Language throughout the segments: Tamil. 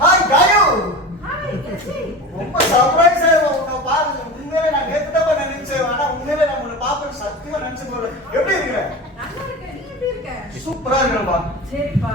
ஹாய் காயு ரொம்ப சர்ப்ரைஸ் உன்னை பாருங்க. உண்மையிலே நான் நேத்து தான் நினைச்சேன். ஆனா உண்மையிலே நான் உன்னை பாப்பேன் சத்தியமா நினைச்சு போறேன் எப்படி இருக்கிற? சூப்பரா இருக்கிறப்பா சரிப்பா.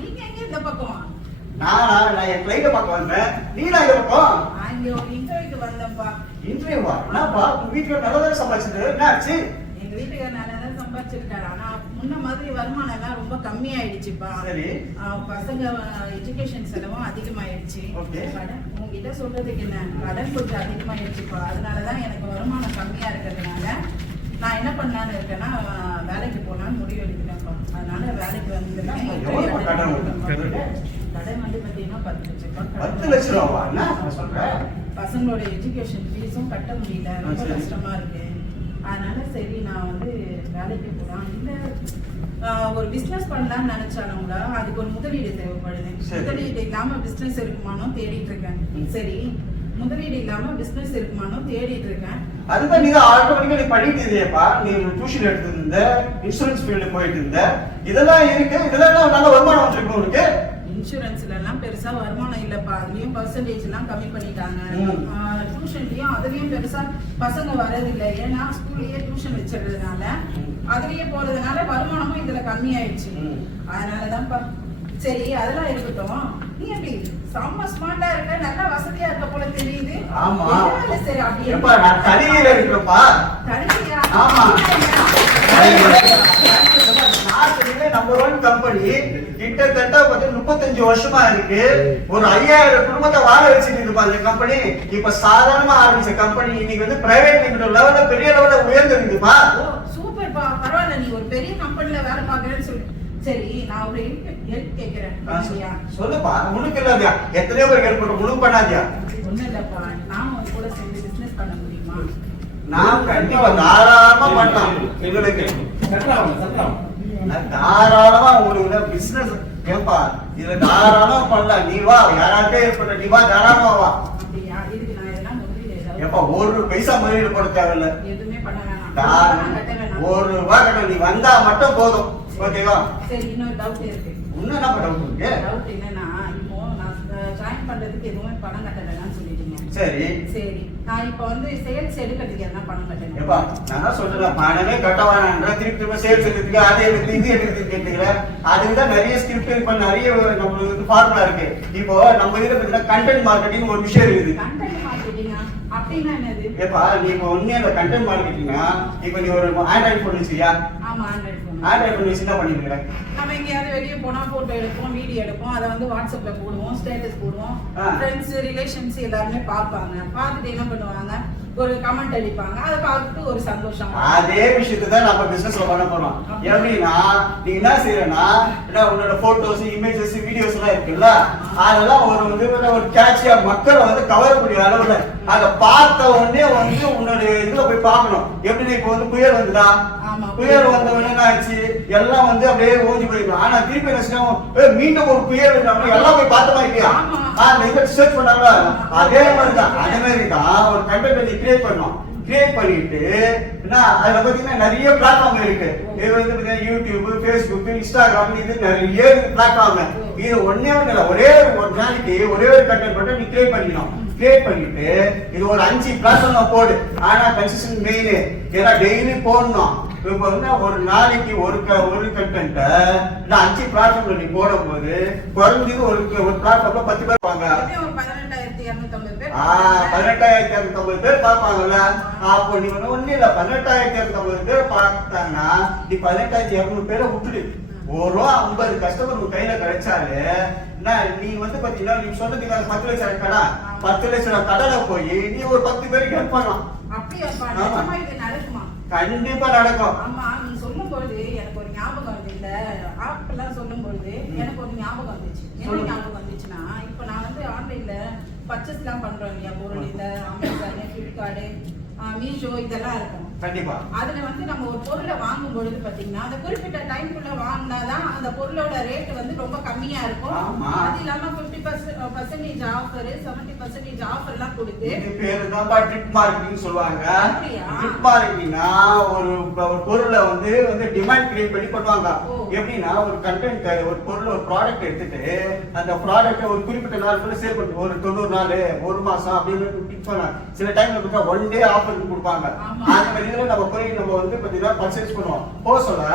நீங்க எங்க இந்த பக்கம்? நானா நான் என் பிளைட்ட பார்க்க வந்தேன். நீ நான் இங்க பக்கம் நான் இங்க ஒரு இன்டர்வியூக்கு வந்தேன்ப்பா இன்டர்வியூவா என்னப்பா? உங்க வீட்டுல நல்லதாக சம்பாதிச்சது என்ன ஆச்சு? எங்க வீட்டுக்கார நல்லா தான் சம்பாதிச்சிருக்காரு. முன்ன மாதிரி வருமானம் எல்லாம் ரொம்ப கம்மியாயிடுச்சுப்பா. சரி. பசங்க எஜுகேஷன் செலவும் அதிகமாயிடுச்சு. கடன் உங்ககிட்ட சொல்றதுக்கு என்ன? கடன் கொஞ்சம் அதிகமாயிடுச்சுப்பா. அதனாலதான் எனக்கு வருமானம் கம்மியா இருக்கிறதுனால நான் என்ன பண்ணலான்னு இருக்கேன்னா வேலைக்கு போலான்னு முடிவு எடுக்கிறேன்ப்பா அதனால வேலைக்கு வந்துருக்கேன் கடன் வந்து பாத்தீங்கன்னா பத்து லட்சம் ரூபாய். பத்து லட்சம் ரூபாவா? என்ன சொல்ற? பசங்களோட எஜுகேஷன் ஃபீஸும் கட்ட முடியல. ரொம்ப. கஷ்டமா இருக்கு. அதனால சரி நான் வந்து வேலைக்கு போலாம். இல்ல ஒரு பிசினஸ் பண்ணலாம்னு நினைச்சானவங்க அதுக்கு ஒரு முதலீடு தேவைப்படுது. முதலீடு இல்லாம பிசினஸ் இருக்குமானோ தேடிட்டு இருக்கேன். சரி. முதலீடு இல்லாம பிசினஸ் இருக்குமானோ தேடிட்டு இருக்கேன். அதுதான் நீ தான் ஆட்டோமேட்டிக்கா நீ பண்ணிட்டு இருந்தியப்பா நீ டியூஷன் எடுத்து இருந்த இன்சூரன்ஸ் ஃபீல்டு போயிட்டு இருந்த. இதெல்லாம் இருக்கு. இதெல்லாம் நல்ல வருமானம் வச்சிருக்கு உனக்கு? இன்சூரன்ஸ்ல எல்லாம் பெருசா வருமானம் இல்லப்பா. அதுலயும் பர்சன்டேஜ் எல்லாம் கம்மி பண்ணிட்டாங்க. டியூஷன்லயும் அதுலயும் பெருசா பசங்க வரதில்லை ஏன்னா ஸ்கூல்லயே டியூஷன் வச்சிடுறதுனால. அதுலயே போறதுனால வருமானமும் இதுல கம்மி ஆயிடுச்சு. அதனாலதான்ப்பா. சரி அதெல்லாம் இருக்கட்டும். நீ எப்படி செம்ம ஸ்மார்ட்டா இருக்க நல்லா வசதியா இருக்க போல தெரியுது. ஆமா. சரி அப்படி எப்பா நான் கணினியில இருக்கிறப்பா? ஆமா. அப்படியா? நம்பர் ஒன் கம்பெனி கிட்டத்தட்ட வந்து முப்பத்தஞ்சு வருஷமா இருக்கு. ஒரு ஐயாயிரம் குடும்பத்தை வாழ வச்சுட்டு அந்த கம்பெனி இப்ப சாதாரணமா ஆரம்பிச்ச கம்பெனி இன்னைக்கு வந்து பிரைவேட் லிமிடெட் லெவல்ல பெரிய லெவல்ல உயர்ந்திருக்குப்பா பரவாயில்ல நீ ஒரு பெரிய கம்பெனில வேலை பாக்குறேன்னு சொல்லி. சரி நான் ஒரு ஹெல்ப் கேக்குறேன் சொல்லுப்பா உனக்கு இல்லாதியா? எத்தனையோ பேர் ஹெல்ப் பண்ற உனக்கு பண்ணாதியா? இல்லப்பா. உன் கூட சேர்ந்து பிசினஸ் பண்ண முடியுமா? நான் கண்டிப்பா தாராளமா பண்ணலாம். உங்களுக்கு நான் தாராளமா உங்களுக்கு பிசினஸ் ஏப்பா இதுல தாராளமா பண்ணலாம். நீ வா யாராட்டே ஏற்பட்ட நீ வா தாராளமா வா. ஏப்பா ஒரு பைசா முதலீடு போட தேவையில்ல. எதுவுமே பண்ண வேணாம். ஒரு ரூபா கட்ட நீ வந்தா மட்டும் போதும். ஓகேவா? சரி இன்னொரு டவுட் இருக்கு. இன்னும் என்ன பண்ண உங்களுக்கு டவுட் என்னன்னா இப்போ நான் ஜாயின் பண்றதுக்கு எதுவுமே பணம் கட்ட வேணாம்னு சொல்லிட்டீங்க. சரி. சரி நான் இப்போ வந்து சேல்ஸ் எடுக்கிறதுக்கு என்ன பணம் கட்டணும் ஏப்பா நான் சொல்றேன் பணமே கட்ட வேணான்ற திருப்பி திரும்ப சேல்ஸ் எடுத்துக்க அதை எடுத்து இது எடுத்து கேட்டுக்கிற அதுக்கு தான் நிறைய ஸ்கிரிப்ட் இப்ப நிறைய நம்மளுக்கு ஃபார்முலா இருக்கு. இப்போ நம்ம இதுல பார்த்தீங்கன்னா கண்டென்ட் மார்க்கெட்டிங் ஒரு விஷயம் இருக்குது கண்டென்ட் மார்க்கெட்டிங்கா அப்படின்னா என்னது ஏப்பா நீ இப்போ உண்மையா அந்த கண்டென்ட் மார்க்கெட்டிங்னா இப்போ நீ ஒரு ஆண்ட்ராய்ட் ஃபோன் வச்சியா? ஆமா ஆண்ட்ராய்ட் ஃபோன் ஆண்ட்ராய்ட் ஃபோன் வச்சு என்ன பண்ணிருக்கிற நம்ம எங்கேயாவது வெளியே போனா போட்டோ எடுப்போம் வீடியோ எடுப்போம் அதை வந்து வாட்ஸ்அப்ல போடுவோம் ஸ்டேட்டஸ் போடுவோம். ஃப்ரெண்ட்ஸ் ரிலேஷன்ஸ் எல்லாருமே பார்ப்பாங்க. பார்த்துட்டு என்ன பண்ணுவாங்க? ஒரு கமெண்ட் அடிப்பாங்க அதை பார்த்துட்டு ஒரு சந்தோஷம் அதே விஷயத்தை தான் நம்ம பிசினஸ்ல பண்ண போறோம். எப்படின்னா நீ என்ன செய்யறனா என்ன உன்னோட போட்டோஸ் இமேஜஸ் வீடியோஸ் எல்லாம் இருக்குல்ல அதெல்லாம் ஒரு வந்து ஒரு கேட்சியா மக்களை வந்து கவரக்கூடிய அளவுல. அதை பார்த்த உடனே வந்து உன்னோட இதுல போய் பார்க்கணும். எப்படி இப்போ வந்து புயல் வந்துதா. புயல் வந்த உடனே என்ன ஆச்சு எல்லாம் வந்து அப்படியே ஓஞ்சி போயிடும் ஆனா திருப்பி என்ன மீண்டும் ஒரு புயல் எல்லாம் போய் பார்த்தோமா இல்லையா. ஆ இதை சர்ச் பண்ணாங்க அதே மாதிரி தான் அதே மாதிரி தான் ஒரு கண்டென்ட் நீ கிரியேட் பண்ணணும் கிரியேட் பண்ணிட்டு என்ன அதுல பாத்தீங்கன்னா நிறைய பிளாட்ஃபார்ம் இருக்கு. இது வந்து பாத்தீங்கன்னா யூடியூப் ஃபேஸ்புக் இன்ஸ்டாகிராம் இது நிறைய பிளாட்ஃபார்ம் இது ஒண்ணே ஒண்ணு ஒரே ஒரு நாளைக்கு ஒரே ஒரு கண்டென்ட் மட்டும் நீ கிரியேட் பண்ணிக்கணும். கிரியேட் பண்ணிட்டு இது ஒரு அஞ்சு பிளாட்ஃபார்ம் போடு. ஆனா கன்சிஸ்டன்ட் மெயின் ஏன்னா டெய்லி போடணும். இப்போ வந்து ஒரு நாளைக்கு ஒரு க- ஒரு கண்டென்ட்டை இல்ல அஞ்சு பிளாட்ஃபார்ம்ல நீ போடும்போது குறைஞ்சது ஒரு ஒரு பிளாட்ஃபார்ம்ல பத்து பேர் வாங்க பதினெட்டாயிரத்தி இரநூத்தம்பது பேர் பார்ப்பாங்கல்ல? அப்போ நீ வந்து ஒண்ணு இல்ல பதினெட்டாயிரத்தி இருநூத்தம்பது பேர் பார்த்தாங்கன்னா நீ பதினெட்டாயிரத்தி இருநூறு பேரை விட்டுடு. ஒரு ரூபா ஐம்பது கஸ்டமர் உன் கையில கிடைச்சாலே என்ன நீ வந்து பாத்தீங்கன்னா நீ சொன்னதுக்கு அது பத்து லட்சம் கடை. பத்து லட்சம் கடலை போய் நீ ஒரு பத்து பேருக்கு ஹெல்ப் பண்ணலாம் அப்படியாப்பா ஆமா. நிஜமா இது நடக்குமா கண்டிப்பா நடக்கும். ஆமா நீ சொல்லும் பொழுது எனக்கு ஒரு ஞாபகம் வருது இந்த ஆப் எல்லாம் சொல்லும் பொழுது எனக்கு ஒரு ஞாபகம் வந்துச்சு. என்ன. ஞாபகம் வந்துச்சுன்னா இப்போ நான் வந்து ஆன்லைன்ல பர்ச்சேஸ் எல்லாம் பண்றோம் இல்லையா பொருள் இந்த அமேசான் ஃபிளிப்கார்டு மீஷோ இதெல்லாம் இருக்கும் கண்டிப்பா அதுல வந்து நம்ம ஒரு பொருளை வாங்கும் பொழுது பாத்தீங்கன்னா அந்த குறிப்பிட்ட டைம்குள்ள வாங்கினாதான் அந்த பொருளோட ரேட் வந்து ரொம்ப கம்மியா இருக்கும். அது இல்லாம 50% பர்சன்டேஜ் ஆஃபர் 70% பர்சன்டேஜ் ஆஃபர் எல்லாம் கொடுத்து பேரு தான்ப்பா ட்ரிப் மார்க்கெட்டிங் சொல்லுவாங்க? ட்ரிப் மார்க்கெட்டிங்னா ஒரு ஒரு பொருளை வந்து வந்து டிமாண்ட் கிரியேட் பண்ணி பண்ணுவாங்க. எப்படின்னா ஒரு கண்டென்ட் ஒரு பொருள் ஒரு ப்ராடக்ட் எடுத்துட்டு அந்த ப்ராடக்ட் ஒரு குறிப்பிட்ட நாளுக்குள்ள சேல் பண்ணி ஒரு தொண்ணூறு நாள் ஒரு மாசம் அப்படின்னு பண்ண சில டைம்ல பார்த்தா ஒன் டே ஆஃபர் கொடுப்பாங்க. ஆமா. அந்த மாதிரி இதுல நம்ம போய் நம்ம வந்து பாத்தீங்கன்னா பர்ச்சேஸ் பண்ணுவோம். போக சொல்ல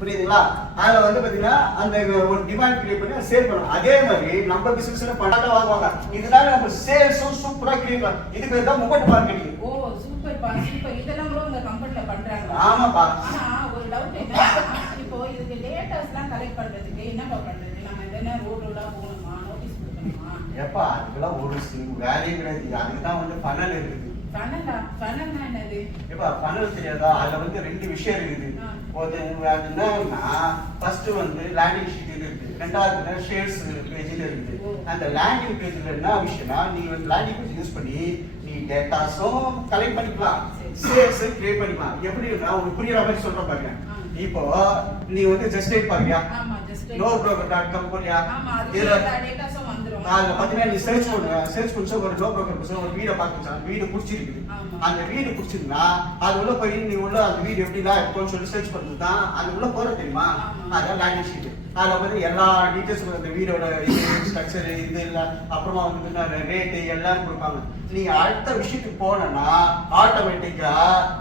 புரியுதுங்களா? அதுல வந்து பாத்தீங்கன்னா அந்த ஒரு டிமாண்ட் கிரியேட் பண்ணி சேல் பண்ணுவோம். அதே மாதிரி நம்ம பிசினஸ்ல பணத்தை வாங்குவாங்க. இதனால நம்ம சேல்ஸும் சூப்பரா கிரியேட் பண்ணலாம் இது பேர் தான் முகட்டு மார்க்கெட்டிங் ஓ சூப்பர் பா சூப்பர் இதெல்லாம் கூட உங்க கம்பெனில பண்றாங்க. ஆமாப்பா. ஆனா ஒரு டவுட் என்ன இப்போ இதுக்கு டேட்டாஸ்லாம் கலெக்ட் பண்றதுக்கு என்னப்பா பண்றது நம்ம எதனா ரோட் ரோடா போகணுமா நோட்டீஸ் கொடுக்கணுமா ஏப்பா அதுக்கெல்லாம் ஒரு வேலையும் கிடையாது. அதுக்கு தான் வந்து பணல் இருக்குது. ஏப்பா பணல் தெரியாதா? அதுல வந்து ரெண்டு விஷயம் இருக்குது. அது என்னன்னா ஃபர்ஸ்ட் வந்து லேண்டிங் ஷீட் இருக்குது ரெண்டாவது ஷேர்ஸ் பேஜில் இருக்குது. அந்த லேண்டிங் பேஜ்ல என்ன விஷயம்னா நீ வந்து லேண்டிங் பேஜ் யூஸ் பண்ணி நீ டேட்டாஸும் கலெக்ட் பண்ணிக்கலாம். சேல்ஸ் கிரியேட் பண்ணிக்கலாம். எப்படின்னா உங்களுக்கு புரியுற மாதிரி சொல்றேன் பாருங்க. இப்போ நீ வந்து ஜஸ்ட் பாருங்க நோ ப்ரோக்கர் டாட் காம் போறியா? வந்துரும் அதுல பாத்தீங்கன்னா நீ சர்ச் பண்ணுவ சர்ச் பண்ணி ஒரு நோ ப்ரோக்கர் பசங்க ஒரு வீடை பார்க்க வீடு பிடிச்சிருக்குது. அந்த வீடு பிடிச்சிருந்தா அது உள்ள போய் நீ உள்ள அந்த வீடு எப்படிலாம் இருக்கும்னு சொல்லி சர்ச் பண்ணது தான் அது உள்ள போற தெரியுமா. அதான் லேண்டிங் ஷீட் அதுல வந்து எல்லா டீடைல்ஸ் அந்த வீடோட ஸ்ட்ரக்சர் இது இல்ல அப்புறமா வந்து ரேட்டு எல்லாம் கொடுப்பாங்க. நீங்க அடுத்த விஷயத்துக்கு போனேன்னா ஆட்டோமேட்டிக்கா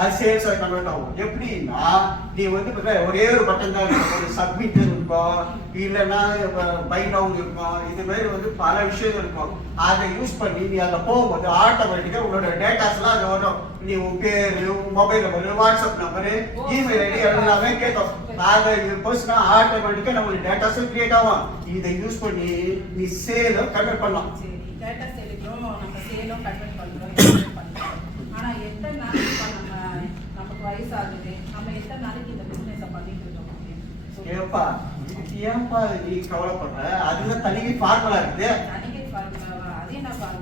அது சேல்ஸ் கன்வெர்ட் ஆகும். எப்படின்னா நீ வந்து ஒரே ஒரு பட்டன் தான் ஒரு சப்மிட் இருக்கும் இல்லைன்னா பை இருக்கும்? இது மாதிரி வந்து பல விஷயங்கள் இருக்கும். அதை யூஸ் பண்ணி நீ அதில் போகும்போது ஆட்டோமேட்டிக்காக உன்னோட டேட்டாஸ்லாம் அது வரும். நீ உன் பேர் உன் mobile number WhatsApp number email ID எல்லாமே கேட்கும். அதை போச்சுன்னா ஆட்டோமேட்டிக்காக நம்மளுக்கு டேட்டாஸும் கிரியேட் ஆகும். இதை யூஸ் பண்ணி நீ சேல கன்வெர்ட் பண்ணலாம். சரி டேட்டாஸ் நம்ம சேலும் கன்வெர்ட் பண்றோம் எல்லாமே ஆனா எத்தனை நாளைக்கு நம்ம நமக்கு வயசாகுது? நம்ம எத்தனை நாளைக்கு இந்த பிசினஸ பண்ணிட்டு இருக்கோம்? ஏப்பா இதுக்கு ஏன்பா நீ கவலைப்படுற? அதுதான் தனி ஃபார்முலா இருக்குது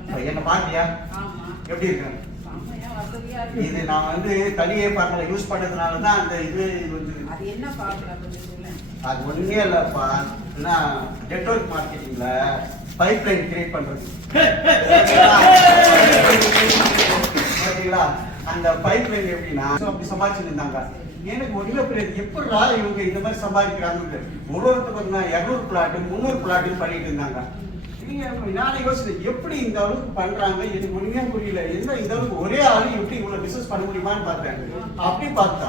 தனிகை என்ன பாத்தியா ஆமா. எப்படி இருக்கு? இது நான் வந்து தனியே ஃபார்முலா யூஸ் பண்ணதுனால தான் அந்த இது வந்து அது ஒண்ணுமே இல்லப்பா. என்ன நெட்வொர்க் மார்க்கெட்டிங்ல பைப் லைன் கிரியேட் பண்றது. பாத்தீங்களா? அந்த பைப் லைன் எப்படின்னா அப்படி சம்பாதிச்சுட்டு இருந்தாங்க. எனக்கு ஒண்ணுமே புரியாது எப்படிடா இவங்க இந்த மாதிரி சம்பாதிக்கிறாங்க ஒரு ஒருத்தருக்கு பார்த்தீங்கன்னா இரநூறு பிளாட்டு முந்நூறு பிளாட்டுன்னு பண்ணிட்டு இருந்தாங்க. நானே யோசிச்சேன் எப்படி இந்த அளவுக்கு பண்றாங்க? எனக்கு ஒண்ணுமே புரியல. என்ன இந்த அளவுக்கு ஒரே ஆளு எப்படி இவ்வளவு பிசினஸ் பண்ண முடியுமான்னு பார்த்தேன். அப்படி பார்த்தா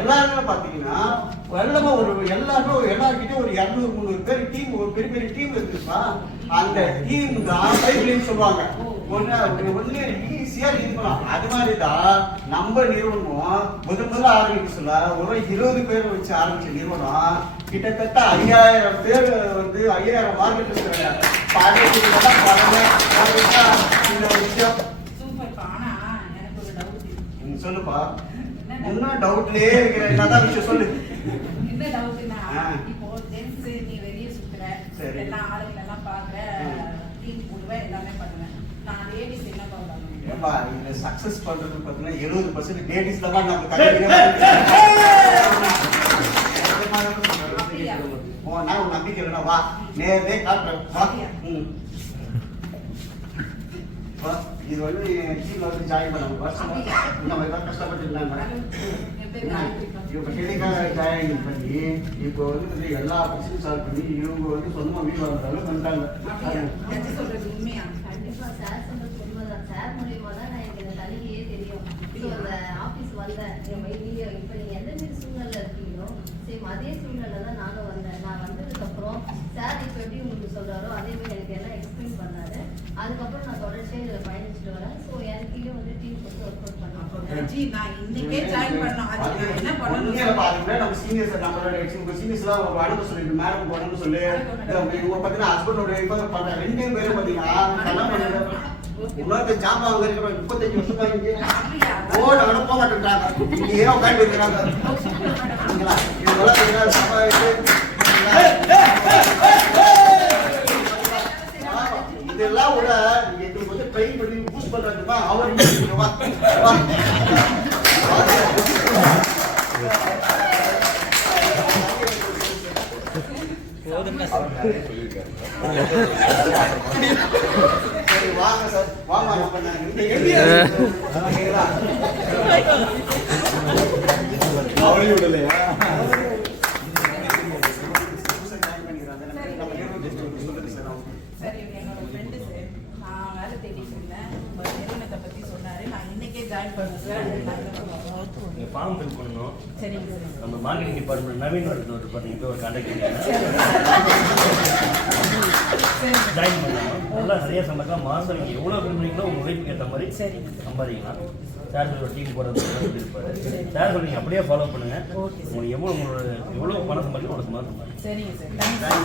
எல்லாருமே பாத்தீங்கன்னா வெள்ளமா ஒரு எல்லாருமே எல்லாருக்கிட்டே ஒரு இருநூறு முந்நூறு பேர் டீம் ஒரு பெரிய பெரிய டீம் இருக்குப்பா அந்த டீம் தான் சொல்லுவாங்க. ஒன்னு ஒன்னு ஈஸியா இது பண்ணலாம். அது மாதிரி தான் நம்ம நிறுவனம் முதல் முதல்ல ஆரம்பிக்க சொல்ல ஒரு இருபது பேர் வச்சு ஆரம்பிச்ச நிறுவனம் கிட்டத்தட்ட ஐயாயிரம் பேர் வந்து ஐயாயிரம் மார்க்கெட் இருக்கிறாங்க. இந்த விஷயம். சொல்லுப்பா. இன்னும் டவுட்லயே இருக்கிற என்னதான் விஷயம் சொல்லு. என்ன டவுட்னா ஆ. இப்போ ஜென்ஸ் நீ வெளிய சுத்துற சரி. எல்லா ஆளுங்க எல்லாம் பாக்குற ஆ. டீம் போடுவேன் எல்லாமே பண்ணுவேன் நான் லேடிஸ் என்ன ஏப்பா இதுல சக்சஸ் பண்றது பாத்தீங்கன்னா எழுபது பர்சன்ட் லேடிஸ் தான் நம்ம நான் உன் நம்பிக்கை இல்லைனா வா. நேரே காட்டுறேன். வா? ம். வா, இது வந்து டீம்ல வந்து ஜாயின் பண்ணாங்க. வருஷம் மாதிரி தான் கஷ்டப்பட்டு இருந்தாங்க. இவங்க டெலிகாக ஜாயின் பண்ணி இப்போ வந்து எல்லா பிரச்சனையும் சால்வ் பண்ணி இவங்க வந்து சொந்தமா வீடு வாழ்ந்தாலும் பண்ணிட்டாங்க அப்படியா? எது சொல்றது உண்மையா கண்டிப்பா சார் சொன்னது உண்மைதான் சார் மூலியமா தான் நான் எனக்கு இந்த தனிக்கையே தெரியும் ஸோ அந்த ஆஃபீஸ் என் வீடியோ. இப்போ நீங்கள் எந்த மாதிரி சூழ்நிலை இருக்கீங்களோ சேம் அதே சூழ்நிலை தான் நானும் வந்தேன். நான் வந்ததுக்கப்புறம் சார் இப்போ எப்படி உங்களுக்கு சொல்றாரோ அதே மாதிரி எனக்கு எல்லாம் எக்ஸ்பிளைன் பண்ணாரு. அதுக்கப்புறம் நான் தொடர்ச்சியாக இதில் பயணிச்சுட்டு வரேன். ஸோ எனக்கு கீழே வந்து டீம் கொடுத்து ஒர்க் அவுட் பண்ணேன் ஜி நான் இன்னைக்கே ஜாயின் பண்ணோம். அது என்ன பண்ணணும்? நம்ம அ நம்மளோட உங்க seniors எல்லாம் ஒரு அனுப்ப சொல்லிட்டு, போகணும்னு சொல்லி, இவங்க ரெண்டு பேரும் பாத்தீங்கன்னா, கல்யாணம் பண்ணது. இன்னொருத்தன் இருக்கிற முப்பத்தஞ்சு வருஷமா இங்கே அப்படியா? ஓட போக மாட்டேன்றாங்க. இங்கேயே உட்கார்ந்து இருக்கிறாங்க. சரிங்களா? இதெல்லாம் வந்து ட்ரெயின் பண்ணி பூஸ்ட் அவர் வாங்க சார். வாங்க நான் இந்த எம்பியா ஓகேங்களா? அவளையும் விடலையா? ஃபார்ம் ஃபில் பண்ணணும் நம்ம மார்க்கெட்டிங் டிபார்ட்மெண்ட் நவீன் ஒருத்தர் பார்த்தீங்கன்னா ஒரு கான்டாக்ட் ஜாயின் பண்ணலாம். நல்லா நிறைய சம்பாதிக்கலாம் மாதம் நீங்கள் எவ்வளோ விரும்புறீங்களோ உங்கள் உழைப்புக்கு ஏற்ற மாதிரி சரிங்க. சம்பாதிக்கலாம். சார் ஒரு டீம் போடுறது இருப்பாரு. சார் சொல்லுங்க அப்படியே ஃபாலோ பண்ணுங்க. Okay sir. உங்களுக்கு எவ்வளோ உங்களோட எவ்வளோ பணம் சம்பாதிக்கணும் அவ்வளோ சம்பாதிக்கலாம். சரிங்க சார்